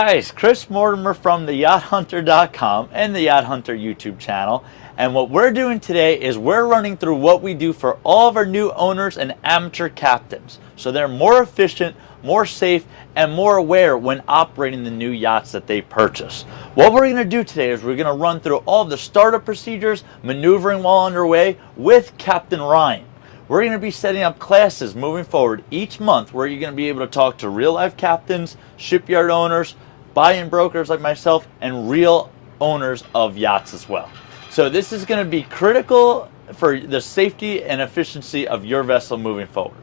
guys, Chris Mortimer from the yachthunter.com and the Yacht Hunter YouTube channel. And what we're doing today is we're running through what we do for all of our new owners and amateur captains, so they're more efficient, more safe, and more aware when operating the new yachts that they purchase. What we're going to do today is we're going to run through all of the startup procedures, maneuvering while underway with Captain Ryan. We're going to be setting up classes moving forward each month where you're going to be able to talk to real life captains, shipyard owners, buy-in brokers like myself, and real owners of yachts as well. So this is going to be critical for the safety and efficiency of your vessel moving forward.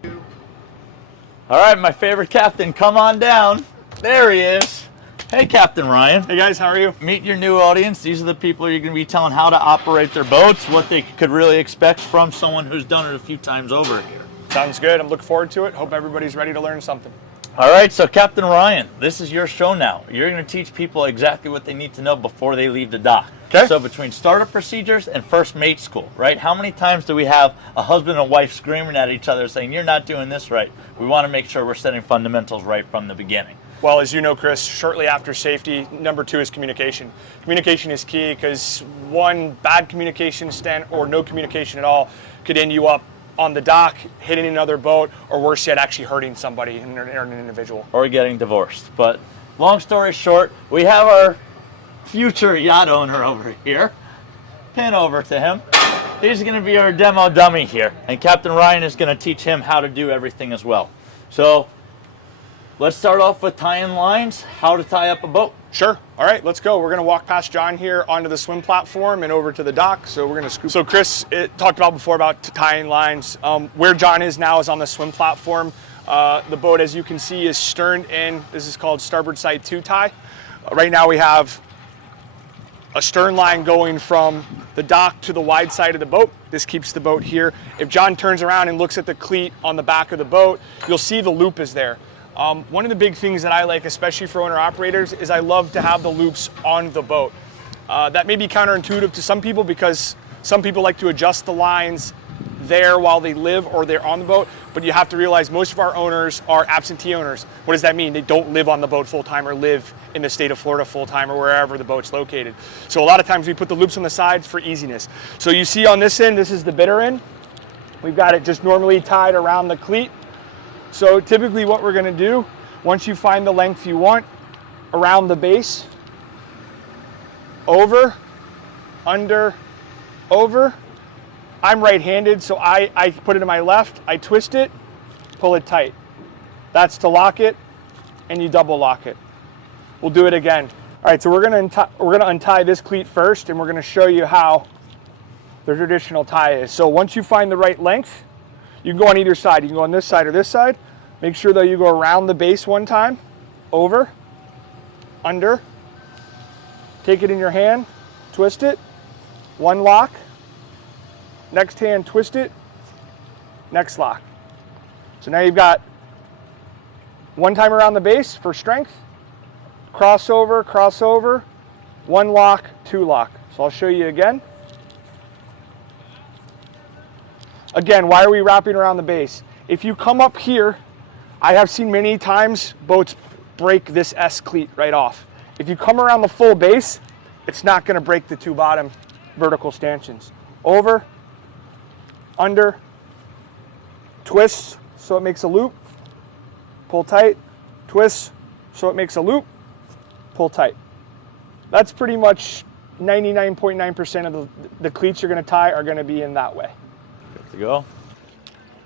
All right, my favorite captain, come on down. There he is. Hey, Captain Ryan. Hey guys, how are you? Meet your new audience. These are the people you're going to be telling how to operate their boats, what they could really expect from someone who's done it a few times over here. Sounds good. I'm looking forward to it. Hope everybody's ready to learn something. All right, so Captain Ryan, this is your show now. You're going to teach people exactly what they need to know before they leave the dock. Okay. So between startup procedures and first mate school, right? How many times do we have a husband and wife screaming at each other saying, you're not doing this right? We want to make sure we're setting fundamentals right from the beginning. Well, as you know, Chris, shortly after safety, number 2 is communication. Communication is key because one, bad communication or no communication at all could end you up on the dock, hitting another boat, or worse yet, actually hurting somebody, an individual. Or getting divorced. But long story short, we have our future yacht owner over here. Pin over to him. He's going to be our demo dummy here, and Captain Ryan is going to teach him how to do everything as well. So let's start off with tying lines, how to tie up a boat. Sure. All right, let's go. We're going to walk past John here onto the swim platform and over to the dock. So we're going to scoop. So Chris talked about before about tying lines. Where John is now is on the swim platform. The boat, as you can see, is stern in. This is called starboard side 2 tie. Right now we have a stern line going from the dock to the wide side of the boat. This keeps the boat here. If John turns around and looks at the cleat on the back of the boat, you'll see the loop is there. One of the big things that I like, especially for owner-operators, is I love to have the loops on the boat. That may be counterintuitive to some people because some people like to adjust the lines there while they live or they're on the boat, but you have to realize most of our owners are absentee owners. What does that mean? They don't live on the boat full-time or live in the state of Florida full-time or wherever the boat's located. So a lot of times we put the loops on the sides for easiness. So you see on this end, this is the bitter end. We've got it just normally tied around the cleat. So typically what we're going to do, once you find the length you want, around the base, over, under, over. I'm right-handed, so I put it in my left, I twist it, pull it tight. That's to lock it, and you double lock it. We'll do it again. All right, so we're going to untie this cleat first, and we're going to show you how the traditional tie is. So once you find the right length, you can go on either side. You can go on this side or this side. Make sure though you go around the base one time, over, under, take it in your hand, twist it, one lock, next hand twist it, next lock. So now you've got one time around the base for strength, crossover, one lock, 2 lock. So I'll show you again. Again, why are we wrapping around the base? If you come up here, I have seen many times boats break this S cleat right off. If you come around the full base, it's not going to break the 2 bottom vertical stanchions. Over, under, twist so it makes a loop, pull tight, twist so it makes a loop, pull tight. That's pretty much 99.9% of the cleats you're going to tie are going to be in that way. Good to go.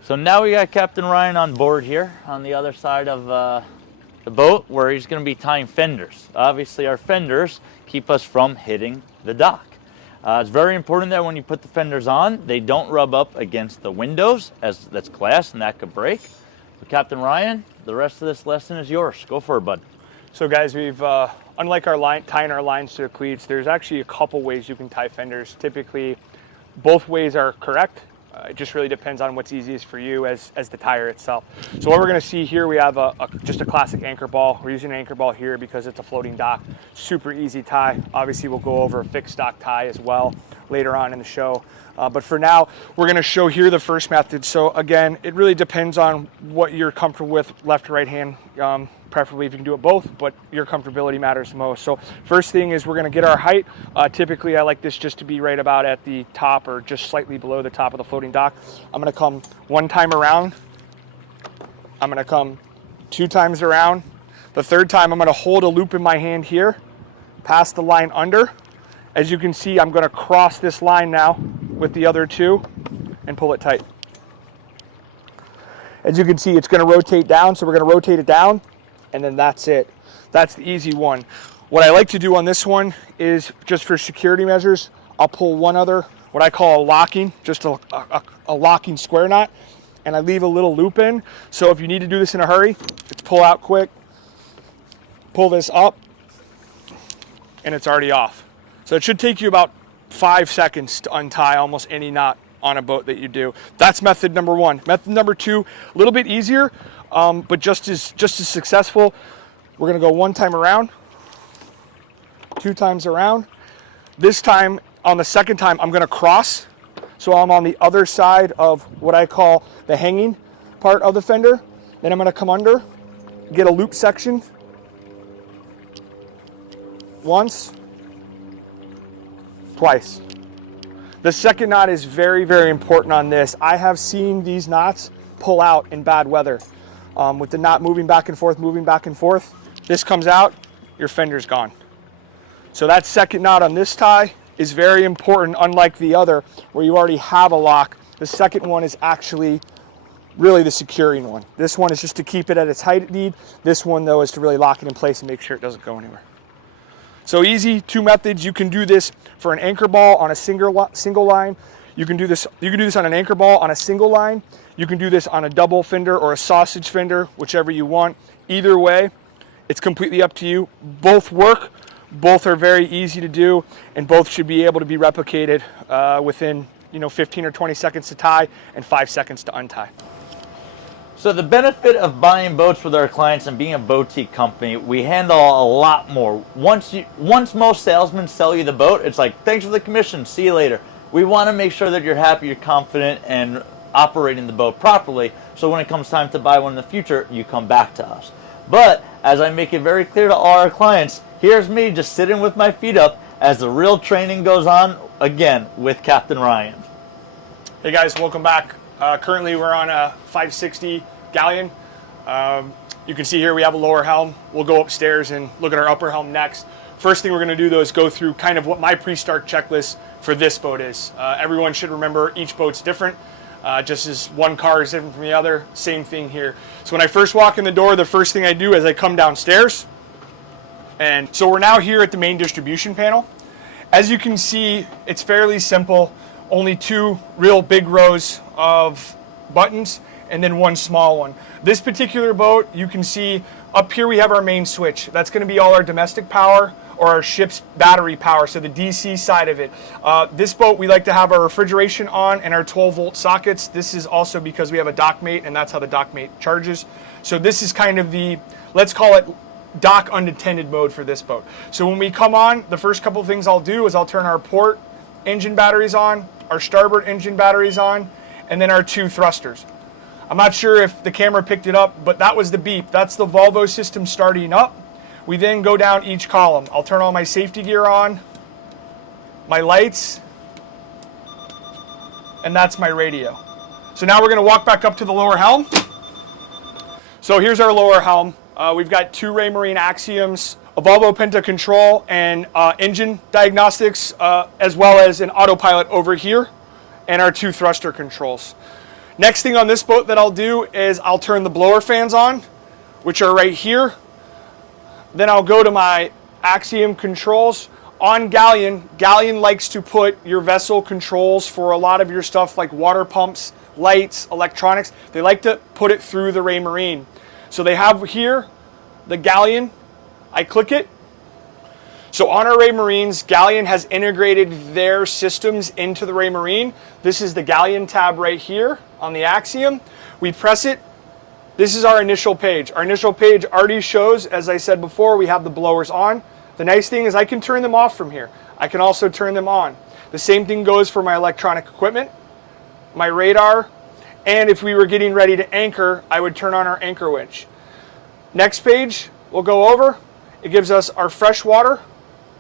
So now we got Captain Ryan on board here on the other side of the boat where he's going to be tying fenders. Obviously our fenders keep us from hitting the dock. It's very important that when you put the fenders on, they don't rub up against the windows, as that's glass and that could break. So Captain Ryan, the rest of this lesson is yours. Go for it, bud. So guys, we've, unlike tying our lines to the cleats, there's actually a couple ways you can tie fenders. Typically, both ways are correct. It just really depends on what's easiest for you as the tire itself. So what we're going to see here, we have just a classic anchor ball. We're using an anchor ball here because it's a floating dock. Super easy tie. Obviously, we'll go over a fixed dock tie as well. later on in the show. But for now, we're going to show here the first method. So again, it really depends on what you're comfortable with, left or right hand. Preferably if you can do it both, but your comfortability matters most. So first thing is we're going to get our height. Typically, I like this just to be right about at the top or just slightly below the top of the floating dock. I'm going to come one time around. I'm going to come 2 times around. The third time, I'm going to hold a loop in my hand here, pass the line under. As you can see, I'm going to cross this line now with the other 2 and pull it tight. As you can see, it's going to rotate down, so we're going to rotate it down, and then that's it. That's the easy one. What I like to do on this one is, just for security measures, I'll pull one other, what I call a locking, just a locking square knot, and I leave a little loop in. So if you need to do this in a hurry, it's pull out quick, pull this up, and it's already off. So it should take you about 5 seconds to untie almost any knot on a boat that you do. That's method number 1. Method number 2, a little bit easier, but just as successful. We're gonna go 1 time around, 2 times around. This time, on the second time, I'm gonna cross. So I'm on the other side of what I call the hanging part of the fender. Then I'm gonna come under, get a loop section. Once, twice. The second knot is very, very important on this. I have seen these knots pull out in bad weather. With the knot moving back and forth, this comes out, your fender's gone. So that second knot on this tie is very important, unlike the other where you already have a lock. The second one is actually really the securing one. This one is just to keep it at its height need. This one though is to really lock it in place and make sure it doesn't go anywhere. So easy, 2 methods. You can do this for an anchor ball on a single line. You can do this on an anchor ball on a single line. You can do this on a double fender or a sausage fender, whichever you want. Either way, it's completely up to you. Both work, both are very easy to do, and both should be able to be replicated within 15 or 20 seconds to tie and 5 seconds to untie. So the benefit of buying boats with our clients and being a boutique company, we handle a lot more. Once most salesmen sell you the boat, it's like, thanks for the commission, see you later. We want to make sure that you're happy, you're confident, and operating the boat properly, so when it comes time to buy one in the future, you come back to us. But as I make it very clear to all our clients, here's me just sitting with my feet up as the real training goes on, again, with Captain Ryan. Hey guys, welcome back. Currently we're on a 560 galleon. You can see here we have a lower helm. We'll go upstairs and look at our upper helm next. First thing we're going to do though is go through kind of what my pre-start checklist for this boat is. Everyone should remember each boat's different. Just as one car is different from the other, same thing here. So when I first walk in the door, the first thing I do is I come downstairs. And so we're now here at the main distribution panel. As you can see, it's fairly simple. Only 2 real big rows of buttons and then 1 small one. This particular boat, you can see up here we have our main switch. That's going to be all our domestic power or our ship's battery power, so the DC side of it. This boat, we like to have our refrigeration on and our 12-volt sockets. This is also because we have a dock mate, and that's how the dock mate charges. So this is kind of the, let's call it dock unattended mode for this boat. So when we come on, the first couple of things I'll do is I'll turn our port engine batteries on, our starboard engine batteries on, and then our 2 thrusters. I'm not sure if the camera picked it up, but that was the beep. That's the Volvo system starting up. We then go down each column. I'll turn all my safety gear on, my lights, and that's my radio. So now we're going to walk back up to the lower helm. So here's our lower helm. We've got 2 Raymarine Axioms, a Volvo Penta control, and engine diagnostics, as well as an autopilot over here, and our 2 thruster controls. Next thing on this boat that I'll do is I'll turn the blower fans on, which are right here. Then I'll go to my Axiom controls. On Galleon, Galleon likes to put your vessel controls for a lot of your stuff like water pumps, lights, electronics. They like to put it through the Raymarine. So they have here the Galleon. I click it. So on our Raymarines, Galleon has integrated their systems into the Raymarine. This is the Galleon tab right here on the Axiom. We press it. This is our initial page. Our initial page already shows, as I said before, we have the blowers on. The nice thing is I can turn them off from here. I can also turn them on. The same thing goes for my electronic equipment, my radar, and if we were getting ready to anchor, I would turn on our anchor winch. Next page, we'll go over. It gives us our fresh water,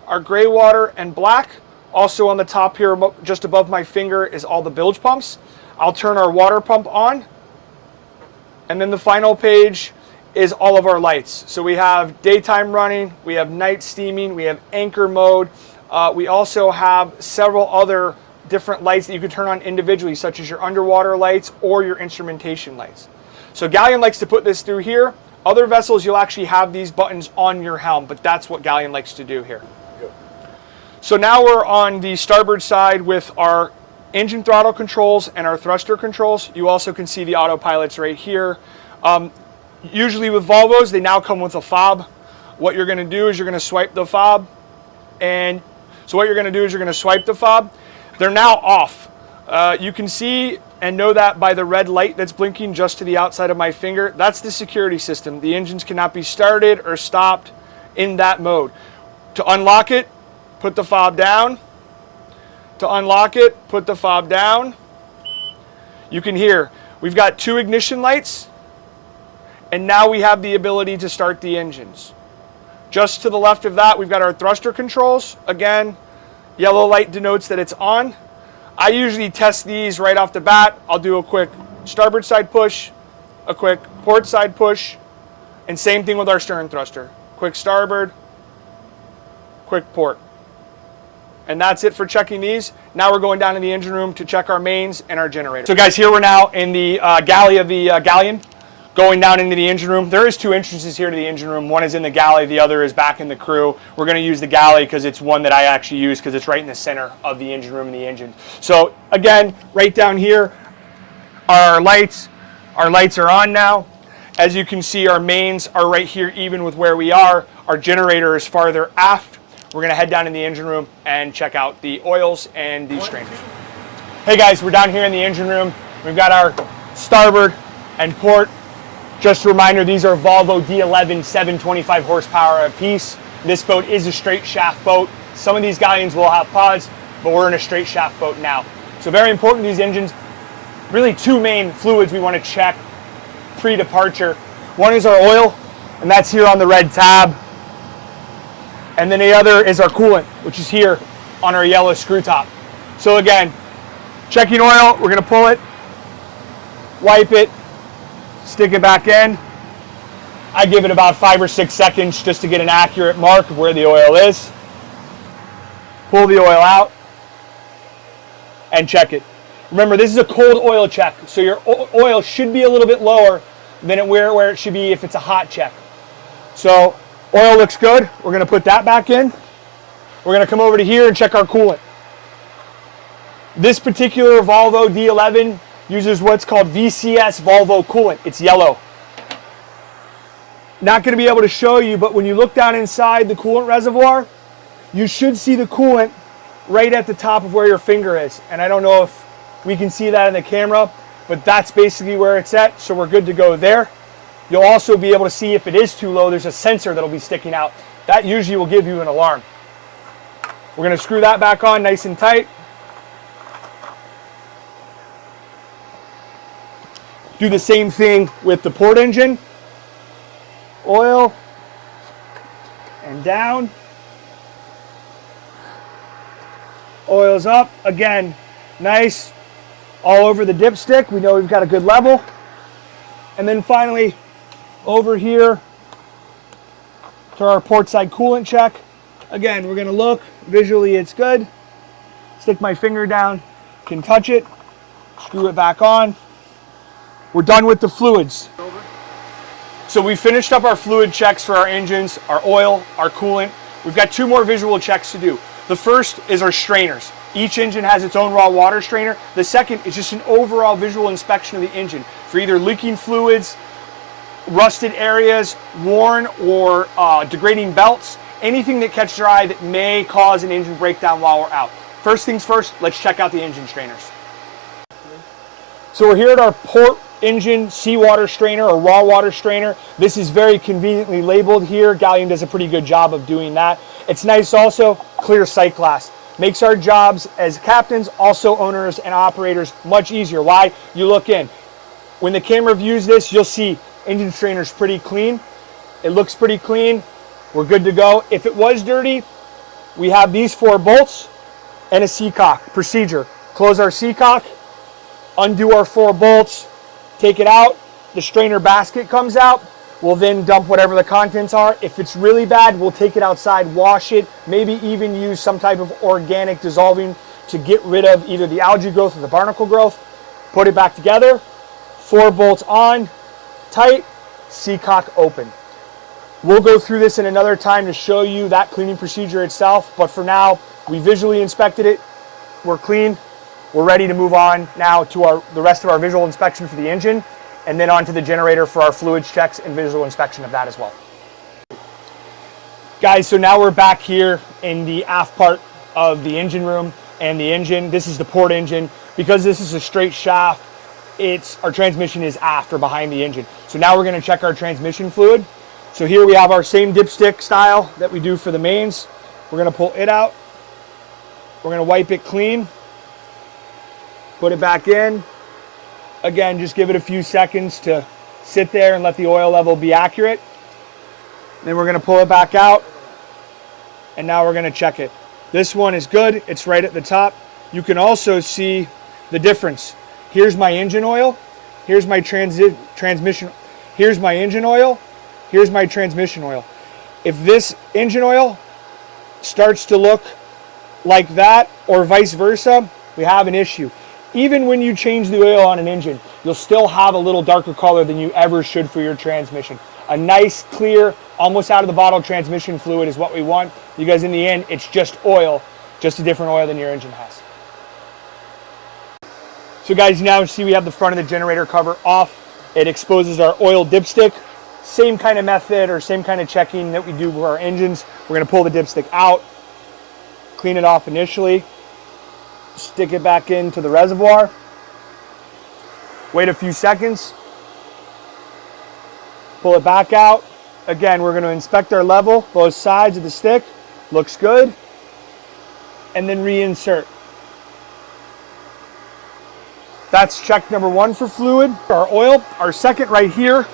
our gray water, and black. Also on the top here, just above my finger, is all the bilge pumps. I'll turn our water pump on. And then the final page is all of our lights. So we have daytime running, we have night steaming, we have anchor mode. We also have several other different lights that you can turn on individually, such as your underwater lights or your instrumentation lights. So Galleon likes to put this through here. Other vessels, you'll actually have these buttons on your helm, but that's what Galleon likes to do here. So now we're on the starboard side with our engine throttle controls and our thruster controls. You also can see the autopilots right here. Usually with Volvos, they now come with a fob. What you're going to do is you're going to swipe the fob. And so what you're going to do is you're going to swipe the fob. They're now off. You can see and know that by the red light that's blinking just to the outside of my finger. That's the security system. The engines cannot be started or stopped in that mode. To unlock it, put the fob down. To unlock it, put the fob down. You can hear we've got 2 ignition lights, and now we have the ability to start the engines. Just to the left of that, we've got our thruster controls. Again, yellow light denotes that it's on. I usually test these right off the bat. I'll do a quick starboard side push, a quick port side push, and same thing with our stern thruster. Quick starboard, quick port. And that's it for checking these. Now we're going down in the engine room to check our mains and our generator. So guys, here we're now in the galley of the Galleon, going down into the engine room. There is 2 entrances here to the engine room. One is in the galley, the other is back in the crew. We're gonna use the galley because it's one that I actually use because it's right in the center of the engine room and the engine. So again, right down here are our lights. Our lights are on now. As you can see, our mains are right here even with where we are. Our generator is farther aft. We're gonna head down in the engine room and check out the oils and the strainers. Hey guys, we're down here in the engine room. We've got our starboard and port. Just a reminder, these are Volvo D11 725 horsepower apiece. This boat is a straight shaft boat. Some of these Galleons will have pods, but we're in a straight shaft boat now. So very important, these engines, really 2 main fluids we wanna check pre-departure. One is our oil, and that's here on the red tab. And then the other is our coolant, which is here on our yellow screw top. So again, checking oil, we're gonna pull it, wipe it, stick it back in. I give it about 5 or 6 seconds just to get an accurate mark of where the oil is. Pull the oil out and check it. Remember, this is a cold oil check, so your oil should be a little bit lower than where it should be if it's a hot check. So oil looks good. We're going to put that back in. We're going to come over to here and check our coolant. This particular Volvo D11 uses what's called VCS Volvo coolant. It's yellow. Not going to be able to show you, but when you look down inside the coolant reservoir, you should see the coolant right at the top of where your finger is. And I don't know if we can see that in the camera, but that's basically where it's at, so we're good to go there. You'll also be able to see if it is too low, there's a sensor that'll be sticking out. That usually will give you an alarm. We're going to screw that back on nice and tight. Do the same thing with the port engine. Oil and down. Oil's up. Again, nice all over the dipstick. We know we've got a good level. And then finally, over here to our port side coolant check. Again, we're gonna look, visually it's good. Stick my finger down, can touch it, screw it back on. We're done with the fluids. So we finished up our fluid checks for our engines, our oil, our coolant. We've got 2 more visual checks to do. The first is our strainers. Each engine has its own raw water strainer. The second is just an overall visual inspection of the engine for either leaking fluids, rusted areas, worn or degrading belts, anything that catches your eye that may cause an engine breakdown while we're out. First things first, let's check out the engine strainers. So we're here at our port engine seawater strainer or raw water strainer. This is very conveniently labeled here. Galleon does a pretty good job of doing that. It's nice also, clear sight glass. Makes our jobs as captains, also owners and operators, much easier. Why? You look in. When the camera views this, you'll see engine strainer's pretty clean. It looks pretty clean. We're good to go. If it was dirty, we have these 4 bolts and a seacock. Procedure: close our seacock, undo our 4 bolts, take it out. The strainer basket comes out. We'll then dump whatever the contents are. If it's really bad, we'll take it outside, wash it, maybe even use some type of organic dissolving to get rid of either the algae growth or the barnacle growth. Put it back together. 4 bolts on, tight, seacock open. We'll go through this in another time to show you that cleaning procedure itself, but for now, we visually inspected it. We're clean. We're ready to move on now to the rest of our visual inspection for the engine, and then onto the generator for our fluids checks and visual inspection of that as well. Guys, so now we're back here in the aft part of the engine room and the engine. This is the port engine. Because this is a straight shaft, our transmission is aft or behind the engine. So now we're gonna check our transmission fluid. So here we have our same dipstick style that we do for the mains. We're gonna pull it out. We're gonna wipe it clean. Put it back in. Again, just give it a few seconds to sit there and let the oil level be accurate. Then we're gonna pull it back out. And now we're gonna check it. This one is good, it's right at the top. You can also see the difference. Here's my engine oil, here's my transmission, here's my engine oil, here's my transmission oil. If this engine oil starts to look like that or vice versa, we have an issue. Even when you change the oil on an engine, you'll still have a little darker color than you ever should for your transmission. A nice, clear, almost out of the bottle transmission fluid is what we want, because in the end, it's just oil, just a different oil than your engine has. So guys, now see we have the front of the generator cover off. It exposes our oil dipstick. Same kind of method or same kind of checking that we do with our engines. We're gonna pull the dipstick out, clean it off initially, stick it back into the reservoir, wait a few seconds, pull it back out. Again, we're gonna inspect our level, both sides of the stick, looks good, and then reinsert. That's check number 1 for fluid, our oil. Our second right here,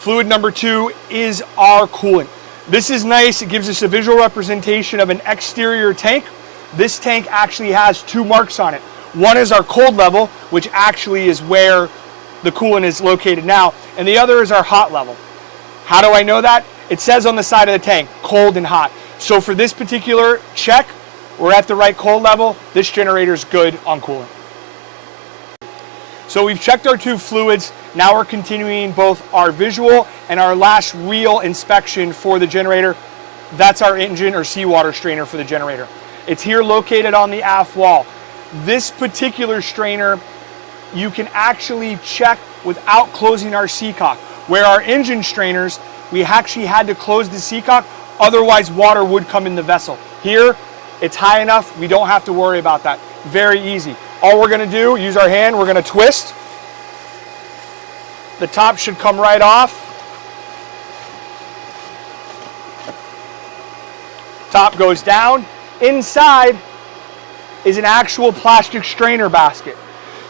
fluid number 2 is our coolant. This is nice, it gives us a visual representation of an exterior tank. This tank actually has 2 marks on it. One is our cold level, which actually is where the coolant is located now, and the other is our hot level. How do I know that? It says on the side of the tank, cold and hot. So for this particular check, we're at the right cold level. This generator's good on coolant. So we've checked our 2 fluids. Now we're continuing both our visual and our last real inspection for the generator. That's our engine or seawater strainer for the generator. It's here located on the aft wall. This particular strainer, you can actually check without closing our seacock. Where our engine strainers, we actually had to close the seacock, otherwise water would come in the vessel. Here, it's high enough, we don't have to worry about that. Very easy. All we're gonna do, use our hand, we're gonna twist. The top should come right off. Top goes down. Inside is an actual plastic strainer basket.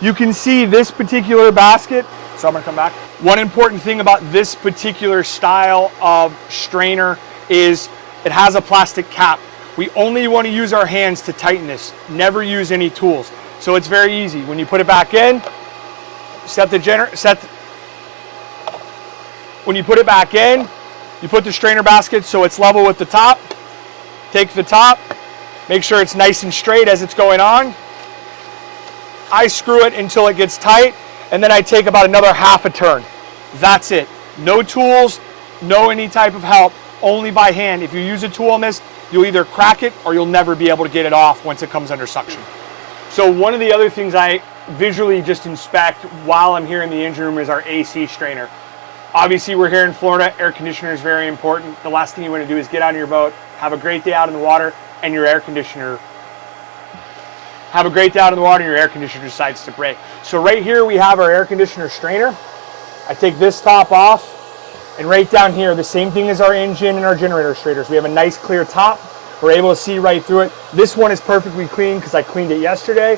You can see this particular basket. So I'm gonna come back. One important thing about this particular style of strainer is it has a plastic cap. We only want to use our hands to tighten this, never use any tools. So it's very easy. When you put it back in, when you put it back in, you put the strainer basket so it's level with the top. Take the top, make sure it's nice and straight as it's going on. I screw it until it gets tight, and then I take about another half a turn. That's it. No tools, no any type of help, only by hand. If you use a tool on this, you'll either crack it or you'll never be able to get it off once it comes under suction. So one of the other things I visually just inspect while I'm here in the engine room is our AC strainer. Obviously we're here in Florida, air conditioner is very important. The last thing you want to do is get on your boat, have a great day out in the water, and your air conditioner decides to break. So right here we have our air conditioner strainer. I take this top off, and right down here, the same thing as our engine and our generator strainers. We have a nice clear top. We're able to see right through it. This one is perfectly clean because I cleaned it yesterday.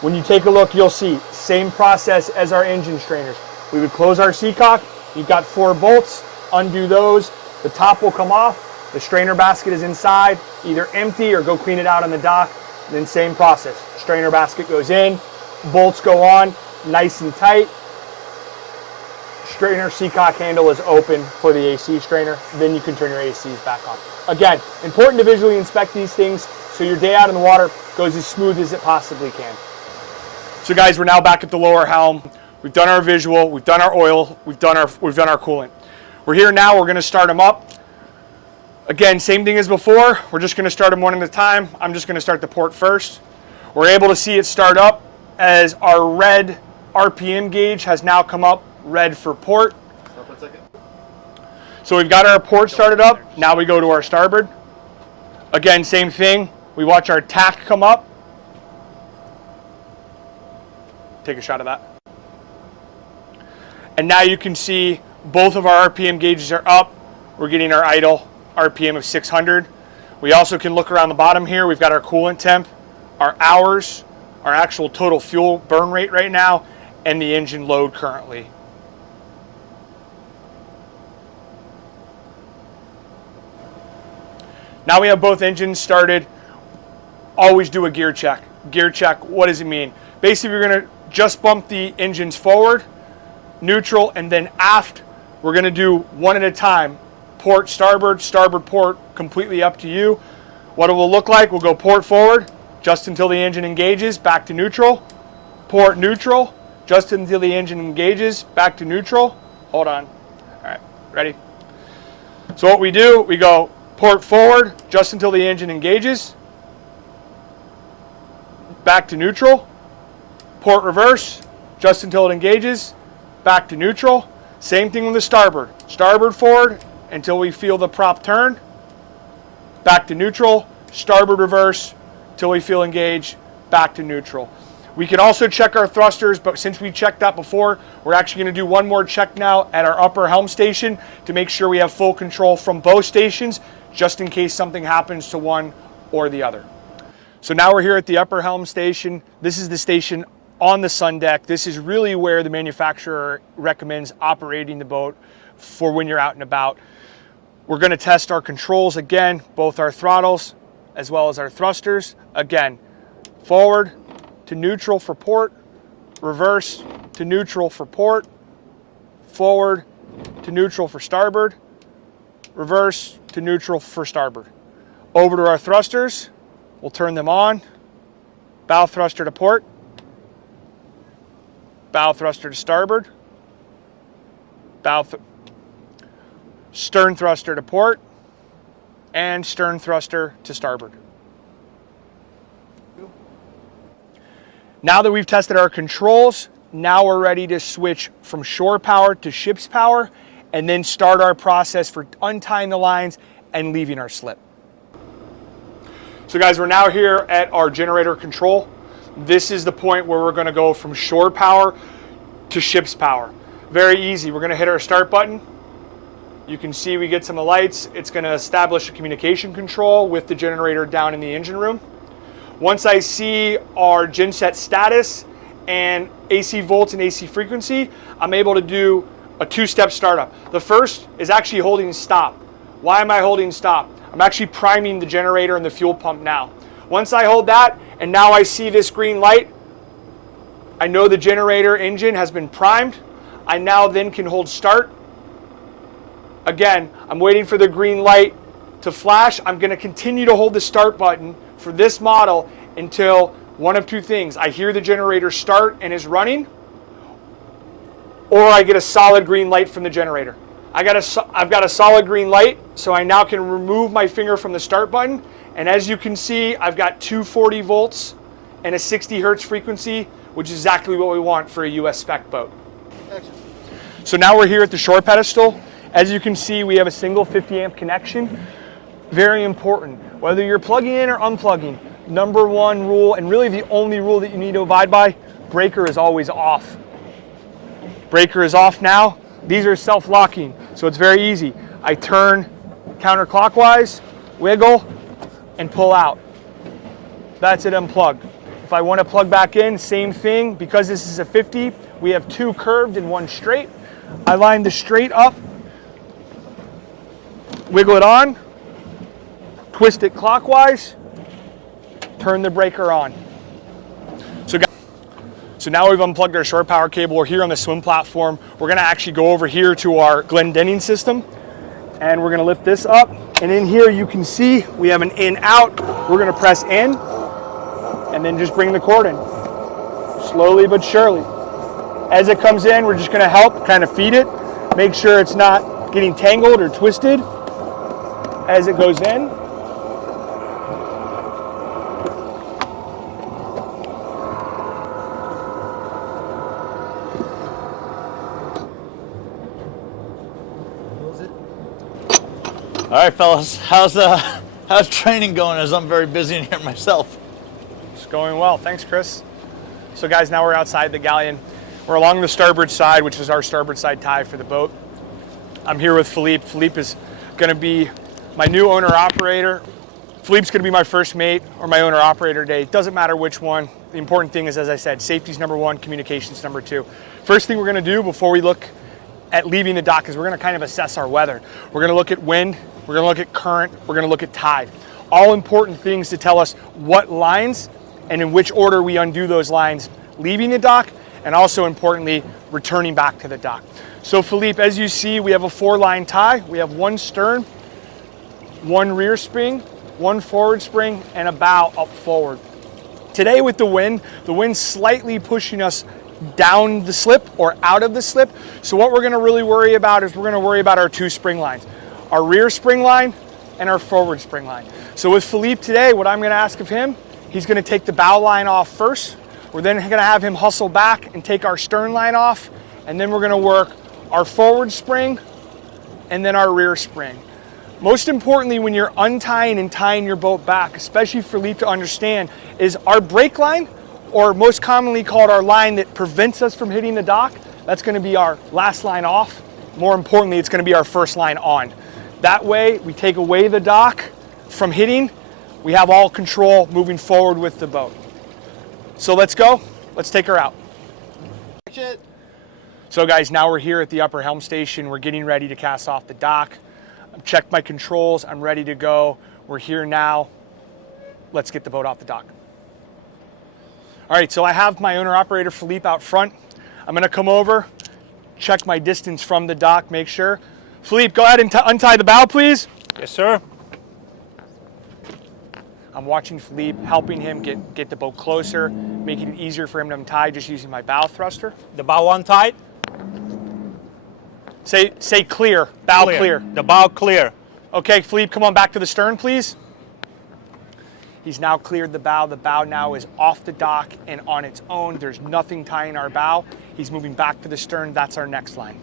When you take a look, you'll see same process as our engine strainers. We would close our seacock. You've got 4 bolts, undo those. The top will come off. The strainer basket is inside, either empty or go clean it out on the dock. And then same process. Strainer basket goes in, bolts go on, nice and tight. Strainer seacock handle is open for the AC strainer. Then you can turn your ACs back on. Again, important to visually inspect these things so your day out in the water goes as smooth as it possibly can. So guys, we're now back at the lower helm. We've done our visual, we've done our oil, we've done our coolant. We're here now, we're gonna start them up. Again, same thing as before. We're just gonna start them one at a time. I'm just gonna start the port first. We're able to see it start up as our red RPM gauge has now come up, red for port. Stop 1 second. So we've got our port started up. Now we go to our starboard. Again, same thing. We watch our tack come up. Take a shot of that. And now you can see both of our RPM gauges are up. We're getting our idle RPM of 600. We also can look around the bottom here. We've got our coolant temp, our hours, our actual total fuel burn rate right now, and the engine load currently. Now we have both engines started. Always do a gear check. Gear check, what does it mean? Basically, we're gonna just bump the engines forward, neutral, and then aft. We're gonna do one at a time. Port, starboard, starboard, port, completely up to you. What it will look like, we'll go port forward, just until the engine engages, back to neutral. Port neutral, just until the engine engages, back to neutral. Hold on. All right, ready? So what we do, we go port forward, just until the engine engages, back to neutral. Port reverse, just until it engages, back to neutral. Same thing with the starboard. Starboard forward until we feel the prop turn, back to neutral. Starboard reverse until we feel engaged, back to neutral. We can also check our thrusters, but since we checked that before, we're actually going to do one more check now at our upper helm station to make sure we have full control from both stations, just in case something happens to one or the other. So now we're here at the upper helm station. This is the station on the sun deck. This is really where the manufacturer recommends operating the boat for when you're out and about. We're going to test our controls again, both our throttles as well as our thrusters. Again, forward to neutral for port, reverse to neutral for port, forward to neutral for starboard, reverse to neutral for starboard. Over to our thrusters, we'll turn them on. Bow thruster to port, bow thruster to starboard, stern thruster to port, and stern thruster to starboard. Now that we've tested our controls, now we're ready to switch from shore power to ship's power and then start our process for untying the lines and leaving our slip. So guys, we're now here at our generator control. This is the point where we're going to go from shore power to ship's power. Very easy. We're going to hit our start button. You can see we get some of the lights. It's going to establish a communication control with the generator down in the engine room. Once I see our genset status and AC volts and AC frequency, I'm able to do a 2-step startup. The first is actually holding stop. Why am I holding stop? I'm actually priming the generator and the fuel pump now. Once I hold that and now I see this green light, I know the generator engine has been primed. I now then can hold start. Again, I'm waiting for the green light to flash. I'm going to continue to hold the start button for this model until one of two things. I hear the generator start and is running, or I get a solid green light from the generator. I've got a solid green light, so I now can remove my finger from the start button. And as you can see, I've got 240 volts and a 60 hertz frequency, which is exactly what we want for a US spec boat. So now we're here at the shore pedestal. As you can see, we have a single 50 amp connection. Very important. Whether you're plugging in or unplugging, number one rule, and really the only rule that you need to abide by, breaker is always off. Breaker is off now. These are self-locking, so it's very easy. I turn counterclockwise, wiggle, and pull out. That's it, unplug. If I want to plug back in, same thing. Because this is a 50, we have 2 curved and 1 straight. I line the straight up, wiggle it on, twist it clockwise, turn the breaker on. So now we've unplugged our shore power cable. We're here on the swim platform. We're gonna actually go over here to our Glendenning system, and we're gonna lift this up. And in here you can see we have an in-out. We're gonna press in, and then just bring the cord in. Slowly but surely. As it comes in, we're just gonna help kind of feed it. Make sure it's not getting tangled or twisted as it goes in. All right, fellas, how's training going as I'm very busy in here myself? It's going well, thanks Chris. So guys, now we're outside the galleon. We're along the starboard side, which is our starboard side tie for the boat. I'm here with Philippe. Philippe is gonna be my new owner-operator. Philippe's gonna be my first mate or my owner-operator today. It doesn't matter which one. The important thing is, as I said, safety's number 1, communication's number 2. First thing we're gonna do before we look at leaving the dock is we're gonna kind of assess our weather. We're gonna look at wind, we're gonna look at current, we're gonna look at tide. All important things to tell us what lines and in which order we undo those lines leaving the dock, and also importantly, returning back to the dock. So Philippe, as you see, we have a 4-line tie. We have 1 stern, 1 rear spring, 1 forward spring, and a bow up forward. Today with the wind's slightly pushing us down the slip or out of the slip. So what we're gonna really worry about is we're gonna worry about our 2 spring lines, our rear spring line and our forward spring line. So with Philippe today, what I'm gonna ask of him, he's gonna take the bow line off first. We're then gonna have him hustle back and take our stern line off, and then we're gonna work our forward spring and then our rear spring. Most importantly, when you're untying and tying your boat back, especially for Philippe to understand, is our brake line, or most commonly called our line that prevents us from hitting the dock, that's gonna be our last line off. More importantly, it's gonna be our first line on. That way, we take away the dock from hitting, we have all control moving forward with the boat. So let's go, let's take her out. So guys, now we're here at the upper helm station. We're getting ready to cast off the dock. I've checked my controls, I'm ready to go. We're here now. Let's get the boat off the dock. All right, so I have my owner-operator Philippe out front. I'm gonna come over, check my distance from the dock, make sure. Philippe, go ahead and untie the bow, please. Yes, sir. I'm watching Philippe, helping him get the boat closer, making it easier for him to untie just using my bow thruster. The bow untied. Say clear, bow clear. The bow clear. Okay, Philippe, come on back to the stern, please. He's now cleared the bow. The bow now is off the dock and on its own. There's nothing tying our bow. He's moving back to the stern. That's our next line.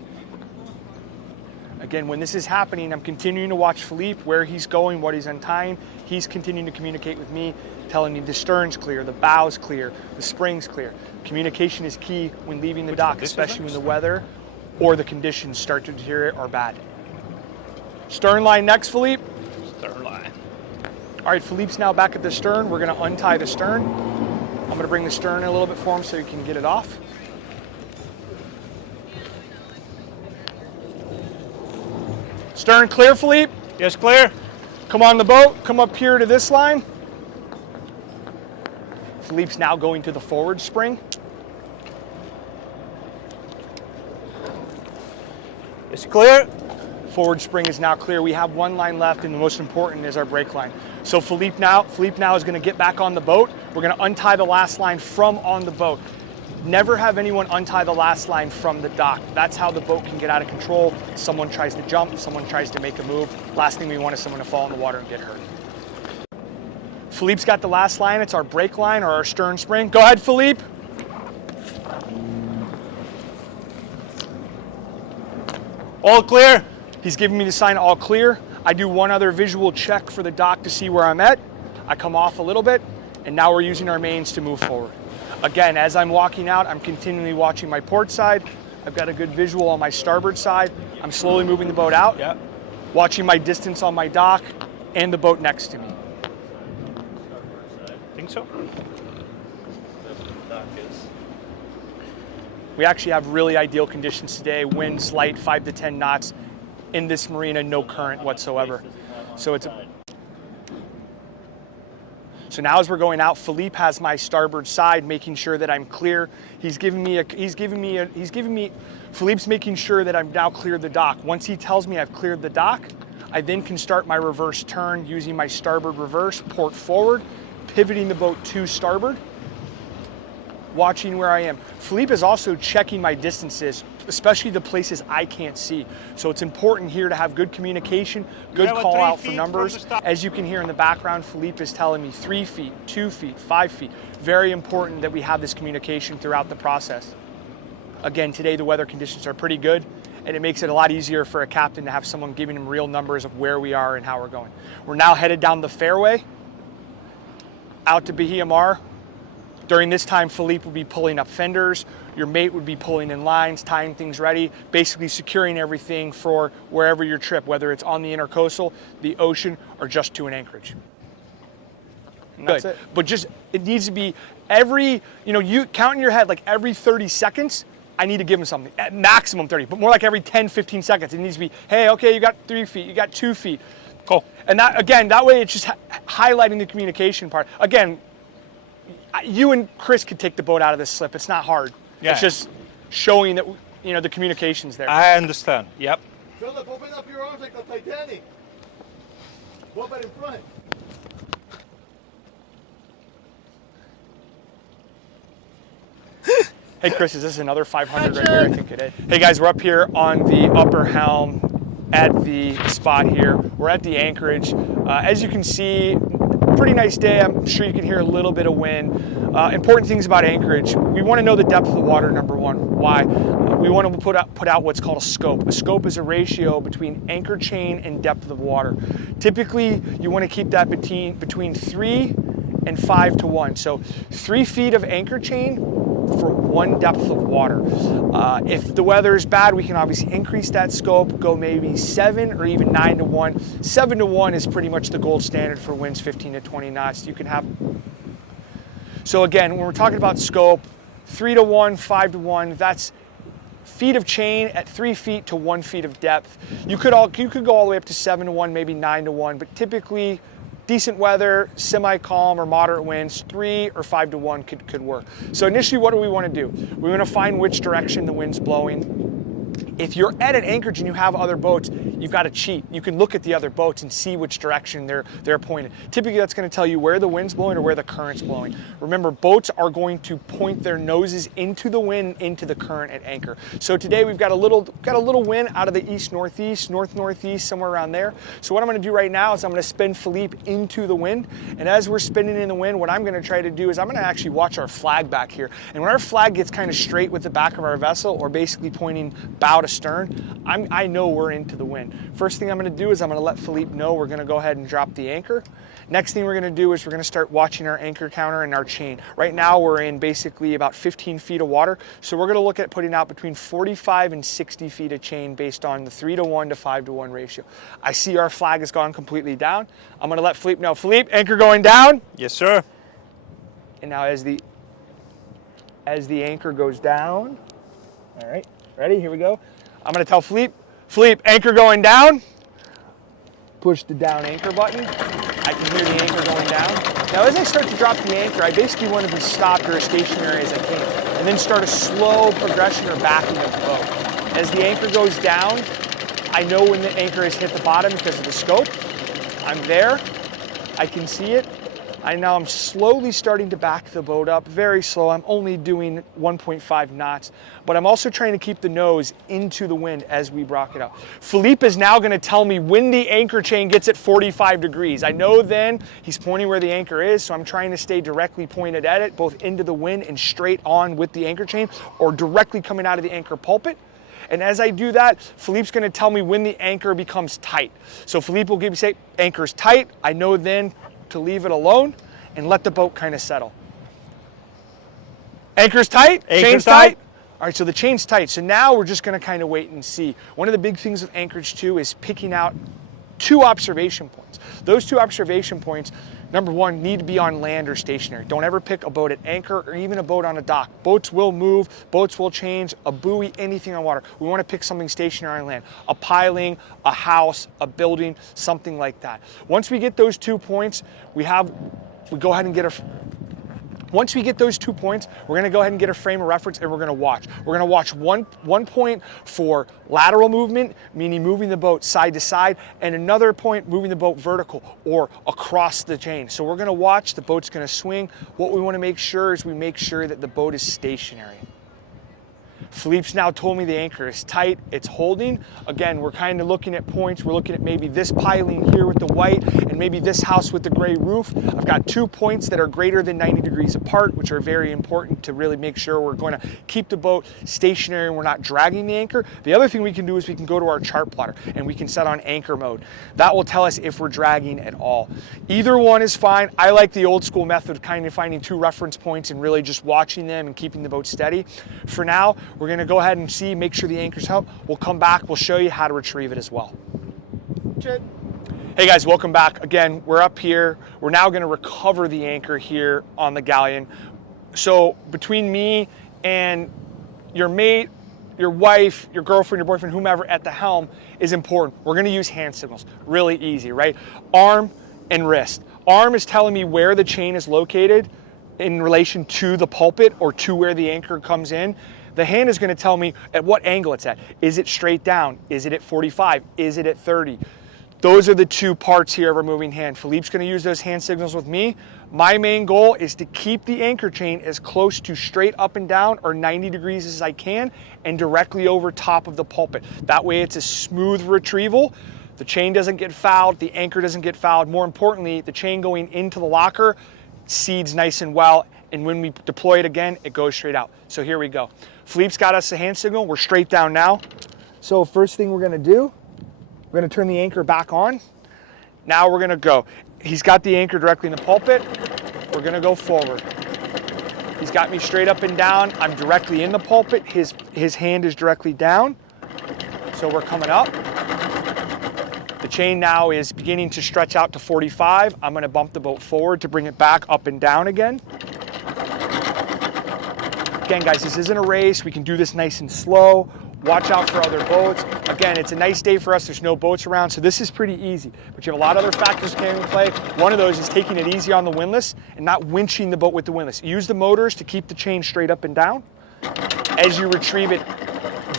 Again, when this is happening, I'm continuing to watch Philippe, where he's going, what he's untying. He's continuing to communicate with me, telling me the stern's clear, the bow's clear, the spring's clear. Communication is key when leaving the dock, especially when the weather or the conditions start to deteriorate or bad. Stern line next, Philippe. Stern line. All right, Philippe's now back at the stern. We're gonna untie the stern. I'm gonna bring the stern in a little bit for him so he can get it off. Stern clear, Philippe? Yes, clear. Come on the boat, come up here to this line. Philippe's now going to the forward spring. It's clear. Forward spring is now clear. We have 1 line left, and the most important is our brake line. So Philippe now is gonna get back on the boat. We're gonna untie the last line from on the boat. Never have anyone untie the last line from the dock. That's how the boat can get out of control. Someone tries to jump, someone tries to make a move. Last thing we want is someone to fall in the water and get hurt. Philippe's got the last line. It's our brake line or our stern spring. Go ahead, Philippe. All clear. He's giving me the sign all clear. I do one other visual check for the dock to see where I'm at. I come off a little bit, and now we're using our mains to move forward. Again, as I'm walking out, I'm continually watching my port side. I've got a good visual on my starboard side. I'm slowly moving the boat out, Yep. watching my distance on my dock and the boat next to me. think so. We actually have really ideal conditions today. Winds light 5 to 10 knots in this marina, no current whatsoever. So now as we're going out, Philippe has my starboard side, making sure that I'm clear. Philippe's making sure that I've now cleared the dock. Once he tells me I've cleared the dock, I then can start my reverse turn using my starboard reverse, port forward, pivoting the boat to starboard, watching where I am. Philippe is also checking my distances, especially the places I can't see. So it's important here to have good communication, good call out for numbers. As you can hear in the background, Philippe is telling me 3 feet, 2 feet, 5 feet. Very important that we have this communication throughout the process. Again, today the weather conditions are pretty good, and it makes it a lot easier for a captain to have someone giving him real numbers of where we are and how we're going. We're now headed down the fairway, out to Bahia Mar. During this time, Philippe will be pulling up fenders. Your mate would be pulling in lines, tying things ready, basically securing everything for wherever your trip, whether it's on the intercoastal, the ocean, or just to an anchorage. And that's it. But just, it needs to be you count in your head, like every 30 seconds, I need to give him something, at maximum 30, but more like every 10, 15 seconds. It needs to be, hey, okay, you got 3 feet, you got 2 feet. Cool. And that way it's just highlighting the communication part. Again, you and Chris could take the boat out of this slip. It's not hard. Yeah. It's just showing that the communication's there. I understand. Yep. Philip, open up your arms like the Titanic. What about in front? Hey Chris, is this another 500 right here? I think it is. Hey guys, we're up here on the upper helm at the spot here. We're at the anchorage. As you can see, pretty nice day. I'm sure you can hear a little bit of wind. Important things about anchorage. We want to know the depth of the water, number one. Why? We want to put out what's called a scope. A scope is a ratio between anchor chain and depth of water. Typically, you want to keep that between 3 and 5 to 1. So 3 feet of anchor chain for 1 depth of water. If the weather is bad, we can obviously increase that scope, go maybe 7 or even 9 to 1. 7 to 1 is pretty much the gold standard for winds 15 to 20 knots. You can have. So again, when we're talking about scope, 3 to 1, 5 to 1, that's feet of chain at 3 feet to 1 feet of depth. You could go all the way up to 7 to 1, maybe 9 to 1, but typically decent weather, semi-calm or moderate winds, 3 or 5 to 1 could work. So initially, what do we want to do? We want to find which direction the wind's blowing. If you're at an anchorage and you have other boats, you've got to cheat. You can look at the other boats and see which direction they're pointed. Typically, that's going to tell you where the wind's blowing or where the current's blowing. Remember, boats are going to point their noses into the wind, into the current at anchor. So today we've got a little wind out of the east-northeast, north-northeast, somewhere around there. So what I'm going to do right now is I'm going to spin Philippe into the wind. And as we're spinning in the wind, what I'm going to try to do is I'm going to actually watch our flag back here. And when our flag gets kind of straight with the back of our vessel, or basically pointing bow to stern, I know we're into the wind. First thing I'm going to do is I'm going to let Philippe know we're going to go ahead and drop the anchor. Next thing we're going to do is we're going to start watching our anchor counter and our chain. Right now we're in basically about 15 feet of water, so we're going to look at putting out between 45 and 60 feet of chain based on the 3 to 1 to 5 to 1 ratio. I see our flag has gone completely down. I'm going to let Philippe know. Philippe, anchor going down. Yes, sir. And now as the anchor goes down, all right, ready? Here we go. I'm going to tell Philippe, anchor going down. Push the down anchor button. I can hear the anchor going down. Now as I start to drop the anchor, I basically want to be stopped or as stationary as I can, and then start a slow progression or backing of the boat. As the anchor goes down, I know when the anchor has hit the bottom because of the scope. I'm there. I can see it. Now I'm slowly starting to back the boat up, very slow. I'm only doing 1.5 knots, but I'm also trying to keep the nose into the wind as we rock it up. Philippe is now going to tell me when the anchor chain gets at 45 degrees. I know then he's pointing where the anchor is, so I'm trying to stay directly pointed at it, both into the wind and straight on with the anchor chain, or directly coming out of the anchor pulpit. And as I do that, Philippe's going to tell me when the anchor becomes tight. So Philippe will say, anchor's tight. I know then to leave it alone and let the boat kind of settle. Anchor's tight, chain's tight. All right, so the chain's tight. So now we're just going to kind of wait and see. One of the big things with anchorage too is picking out 2 observation points. Those 2 observation points, number one, need to be on land or stationary. Don't ever pick a boat at anchor or even a boat on a dock. Boats will move, boats will change, a buoy, anything on water. We want to pick something stationary on land, a piling, a house, a building, something like that. Once we get those 2 points, we go ahead and get once we get those 2 points, we're gonna go ahead and get a frame of reference and we're gonna watch. We're gonna watch one point for lateral movement, meaning moving the boat side to side, and another point moving the boat vertical or across the chain. So we're gonna watch, the boat's gonna swing. What we wanna make sure is we make sure that the boat is stationary. Philippe's now told me the anchor is tight, it's holding. Again, we're kind of looking at points. We're looking at maybe this piling here with the white and maybe this house with the gray roof. I've got 2 points that are greater than 90 degrees apart, which are very important to really make sure we're going to keep the boat stationary and we're not dragging the anchor. The other thing we can do is we can go to our chart plotter and we can set on anchor mode. That will tell us if we're dragging at all. Either one is fine. I like the old school method of kind of finding 2 reference points and really just watching them and keeping the boat steady. For now, we're going to go ahead and see, make sure the anchor's out. We'll come back, we'll show you how to retrieve it as well. Hey guys, welcome back. Again, we're up here. We're now going to recover the anchor here on the galleon. So between me and your mate, your wife, your girlfriend, your boyfriend, whomever at the helm is important. We're going to use hand signals. Really easy, right? Arm and wrist. Arm is telling me where the chain is located in relation to the pulpit or to where the anchor comes in. The hand is going to tell me at what angle it's at. Is it straight down? Is it at 45? Is it at 30? Those are the 2 parts here of our moving hand. Philippe's going to use those hand signals with me. My main goal is to keep the anchor chain as close to straight up and down or 90 degrees as I can and directly over top of the pulpit. That way it's a smooth retrieval. The chain doesn't get fouled, the anchor doesn't get fouled. More importantly, the chain going into the locker seeds nice and well, and when we deploy it again, it goes straight out. So here we go. Philippe's got us a hand signal. We're straight down now. So first thing we're gonna do, we're gonna turn the anchor back on. Now we're gonna go. He's got the anchor directly in the pulpit. We're gonna go forward. He's got me straight up and down. I'm directly in the pulpit. His hand is directly down. So we're coming up. The chain now is beginning to stretch out to 45. I'm gonna bump the boat forward to bring it back up and down again. Again, guys, this isn't a race. We can do this nice and slow. Watch out for other boats. Again, it's a nice day for us. There's no boats around, so this is pretty easy. But you have a lot of other factors coming into play. One of those is taking it easy on the windlass and not winching the boat with the windlass. Use the motors to keep the chain straight up and down. As you retrieve it,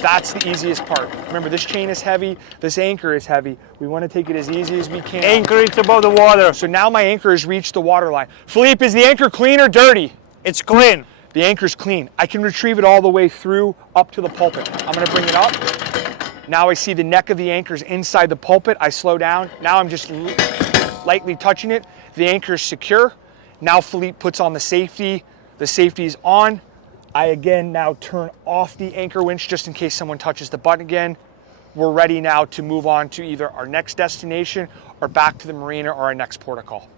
that's the easiest part. Remember, this chain is heavy. This anchor is heavy. We want to take it as easy as we can. Anchor is above the water. So now my anchor has reached the water line. Philippe, is the anchor clean or dirty? It's clean. The anchor's clean. I can retrieve it all the way through up to the pulpit. I'm gonna bring it up. Now I see the neck of the anchor's inside the pulpit. I slow down. Now I'm just lightly touching it. The anchor's secure. Now Philippe puts on the safety. The safety is on. I again now turn off the anchor winch just in case someone touches the button again. We're ready now to move on to either our next destination or back to the marina or our next port of call.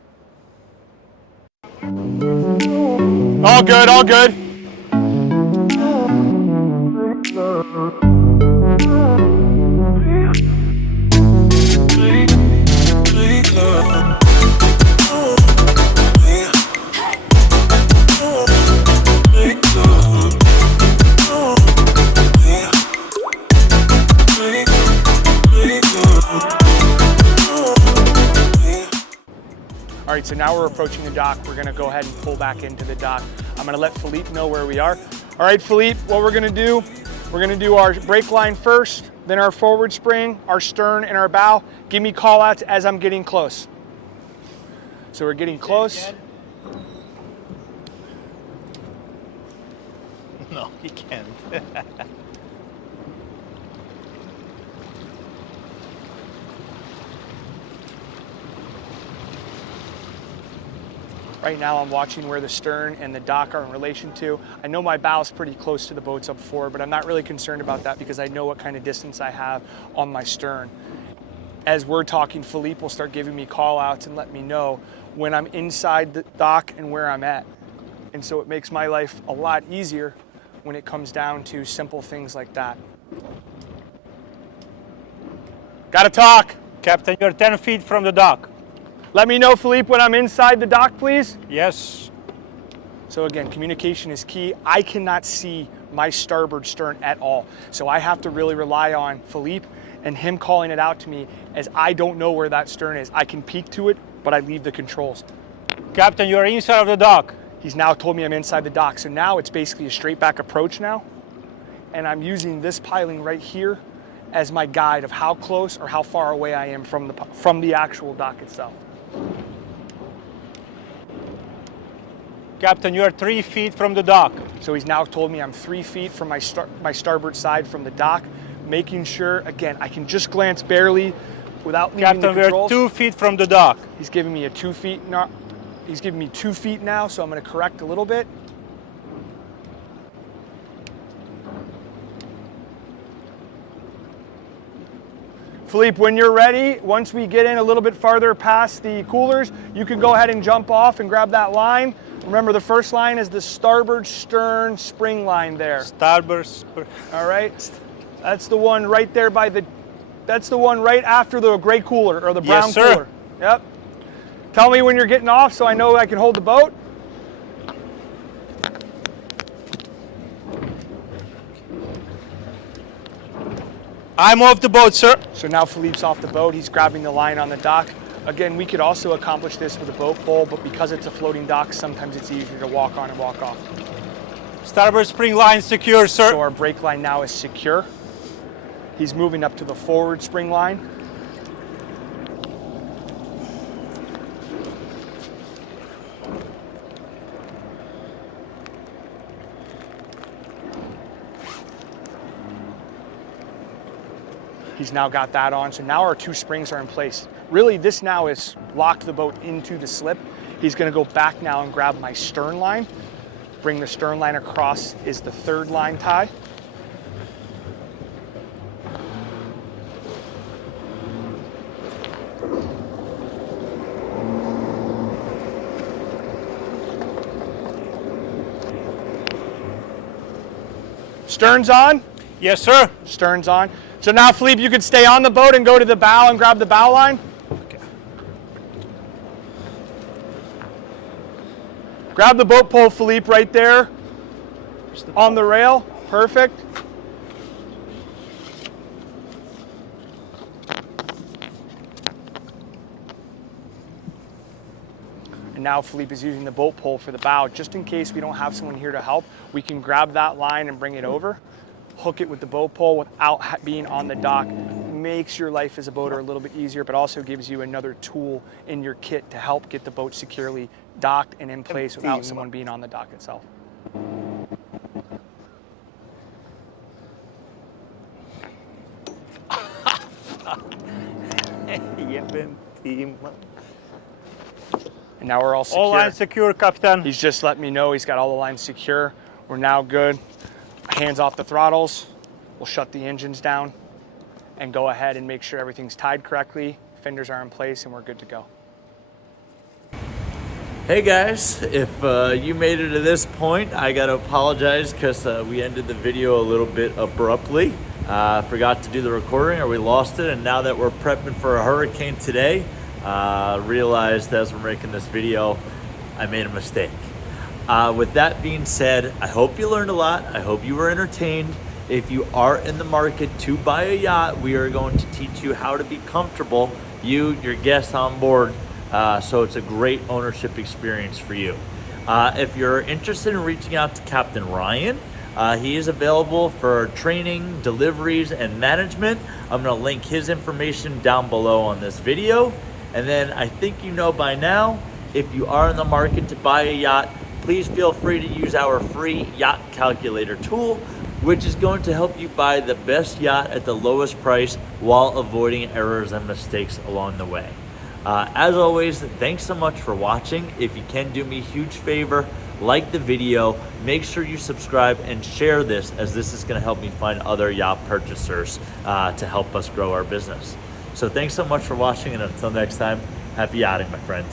All good, all good. All right, so now we're approaching the dock. We're gonna go ahead and pull back into the dock. I'm gonna let Philippe know where we are. All right, Philippe, what we're gonna do our brake line first, then our forward spring, our stern, and our bow. Give me call outs as I'm getting close. So we're getting close. No, he can't. Right now I'm watching where the stern and the dock are in relation to. I know my bow's pretty close to the boats up forward, but I'm not really concerned about that because I know what kind of distance I have on my stern. As we're talking, Philippe will start giving me call outs and let me know when I'm inside the dock and where I'm at. And so it makes my life a lot easier when it comes down to simple things like that. Gotta talk. Captain, you're 10 feet from the dock. Let me know, Philippe, when I'm inside the dock, please. Yes. So again, communication is key. I cannot see my starboard stern at all. So I have to really rely on Philippe and him calling it out to me, as I don't know where that stern is. I can peek to it, but I leave the controls. Captain, you're inside of the dock. He's now told me I'm inside the dock. So now it's basically a straight back approach now. And I'm using this piling right here as my guide of how close or how far away I am from the actual dock itself. Captain, you are 3 feet from the dock. So he's now told me I'm 3 feet from my starboard side from the dock, making sure, again, I can just glance barely without leaving the Captain, controls. we're 2 feet from the dock. He's giving me 2 feet now. He's giving me 2 feet now, so I'm going to correct a little bit. Philippe, when you're ready, once we get in a little bit farther past the coolers, you can go ahead and jump off and grab that line. Remember, the first line is the starboard stern spring line there. Starboard. All right, that's the one right there by the, that's the one right after the gray cooler or the brown Yes, sir. cooler. Yep. Tell me when you're getting off so I know I can hold the boat. I'm off the boat, sir. So now Philippe's off the boat. He's grabbing the line on the dock. Again, we could also accomplish this with a boat pole, but because it's a floating dock, sometimes it's easier to walk on and walk off. Starboard spring line secure, sir. So our brake line now is secure. He's moving up to the forward spring line. He's now got that on, so now our 2 springs are in place. Really, this now is locked the boat into the slip. He's gonna go back now and grab my stern line. Bring the stern line across is the 3rd line tie. Stern's on? Yes, sir. Stern's on. So now, Philippe, you could stay on the boat and go to the bow and grab the bow line. Okay. Grab the boat pole, Philippe, right there on the rail. Perfect. And now Philippe is using the boat pole for the bow. Just in case we don't have someone here to help, we can grab that line and bring it over. Hook it with the boat pole without being on the dock. Makes your life as a boater a little bit easier, but also gives you another tool in your kit to help get the boat securely docked and in place without someone being on the dock itself. And now we're all secure. All lines secure, Captain. He's just let me know he's got all the lines secure. We're now good. Hands off the throttles. We'll shut the engines down and go ahead and make sure everything's tied correctly. Fenders are in place and we're good to go. Hey guys, if you made it to this point, I gotta apologize because we ended the video a little bit abruptly. Forgot to do the recording, or we lost it, and now that we're prepping for a hurricane today, realized as we're making this video, I made a mistake. With that being said, I hope you learned a lot. I hope you were entertained. If you are in the market to buy a yacht, we are going to teach you how to be comfortable, you, your guests on board, so it's a great ownership experience for you. If you're interested in reaching out to Captain Ryan, he is available for training, deliveries, and management. I'm gonna link his information down below on this video. And then I think you know by now, if you are in the market to buy a yacht, please feel free to use our free yacht calculator tool, which is going to help you buy the best yacht at the lowest price while avoiding errors and mistakes along the way. As always, thanks so much for watching. If you can do me a huge favor, like the video, make sure you subscribe and share this, as this is going to help me find other yacht purchasers to help us grow our business. So thanks so much for watching, and until next time, happy yachting, my friend.